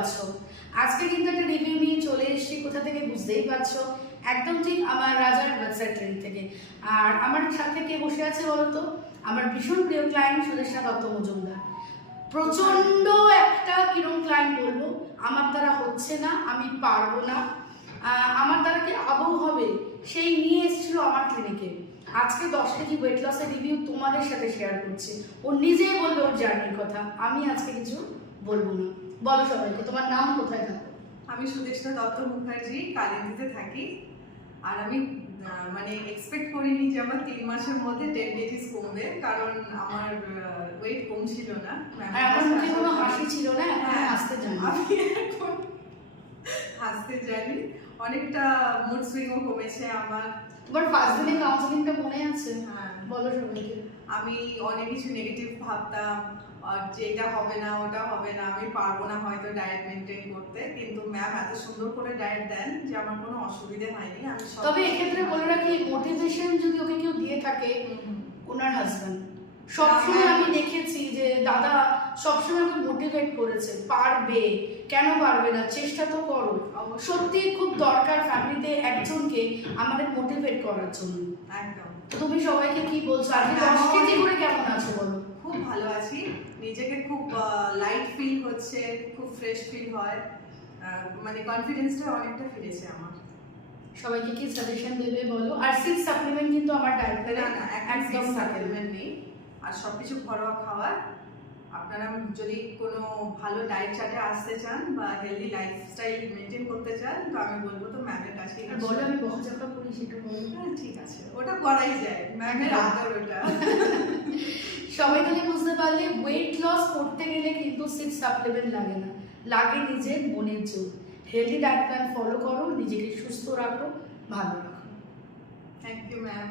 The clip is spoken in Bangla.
আছো? আজকে কিন্তু একটা রিভিউ নিয়ে চলে এসেছি, কোথা থেকে বুঝতেই পারছো, একদম ঠিক আমার রাজার ওয়েবসাইট ট্রেন থেকে। আর আমার সাথে কে বসে আছে বলতো? আমার ভীষণ প্রিয় ক্লায়েন্ট সুদেষ্ণা দত্ত মজুমদার। প্রচন্ড একটা কিরম ক্লায়েন্ট বলবো, আমার দ্বারা হচ্ছে না, আমি পারবো না, আমার দ্বারা কি আদৌ হবে, সেই নিয়ে এসেছিল আমার ক্লিনিকে। আজকে 10 কেজি ওয়েট লসের রিভিউ তোমাদের সাথে শেয়ার করছি। ও নিজেই বলবে ওর জার্নির কথা, আমি আজকে কিছু বলবো না। বলো সবাইকে, তোমার নাম, কোথায় থাকো? আমি সুদেষ্ণা দত্ত মুখার্জি, কালিন্দিতে থাকি। আর আমি মানে এক্সপেক্ট করিনি যে আমার 3 মাসের মধ্যে 10 কেজিস কমবে, কারণ আমার ওয়েট কম ছিল না। আমার মুখে কোনো হাসি ছিল না, এখন হাসতে জানি। আমি এখন হাসতে জানি, অনেকটা মুড সুইংও কমেছে আমার। তোমার ফার্স্ট দিনে কাউন্সেলিংটা মনে আছে? হ্যাঁ, বলো সবাইকে। আমি অনেক কিছু নেগেটিভ ভাবতাম, আর যে এটা হবে না, ওটা হবে না, আমি পারবো না হয়তো ডায়েট মেনটেন করতে, কিন্তু ম্যাম এত সুন্দর করে ডায়েট দেন যে আমার কোনো অসুবিধা হয়নি। আমি তবে এক্ষেত্রে বলে রাখি, মোটিভেশন যদি ওকে কেউ দিয়ে থাকে, ওনার হাজব্যান্ড সবসময় আমি দেখেছি যে দাদা সবসময় ওকে মোটিভেট করেছে, পারবে, কেন পারবে না, চেষ্টা তো করো। সত্যি খুব দরকার ফ্যামিলিতে একজনকে আমাদের মোটিভেট করার জন্য। একদম। তো তুমি সবাইকে কি বলছো? আজকে 10 কেজি করে কেমন আছো বলো? খুব ভালো আছি, নিজেকে খুব লাইট ফিল হচ্ছে, খুব ফ্রেশ ফিল হয়, মানে কনফিডেন্সটা অনেকটা ফিরেছে আমার। সবাইকে কি সাজেশন দেবে বলো? আর সিক্স সাপ্লিমেন্ট কিন্তু আমার ডায়েট প্ল্যানে না, একদম থাকে না। সাপ্লিমেন্ট নেই, আর সবকিছু ঘরোয়া খাবার। আপনারা যদি কোনো ভালো ডায়েট চার্টে আসতে চান বা হেলদি লাইফস্টাইল মেনটেন করতে চান, তো আমি বলবো তো ম্যামের কাছেই আর বলো, আমি বকাঝকা করি সেটা বলো। হ্যাঁ, ঠিক আছে, ওটা করাই যায়, ম্যামের আদর ওটা। সবাই তাহলে বুঝতে পারলে, ওয়েট লস করতে গেলে কিন্তু সিক্স সাপ্লিমেন্ট লাগে না, লাগে নিজের মনের জোর। হেলদি ডায়েট প্ল্যান ফলো করো, নিজেকে সুস্থ রাখো, ভালো রাখো। Thank you ma'am.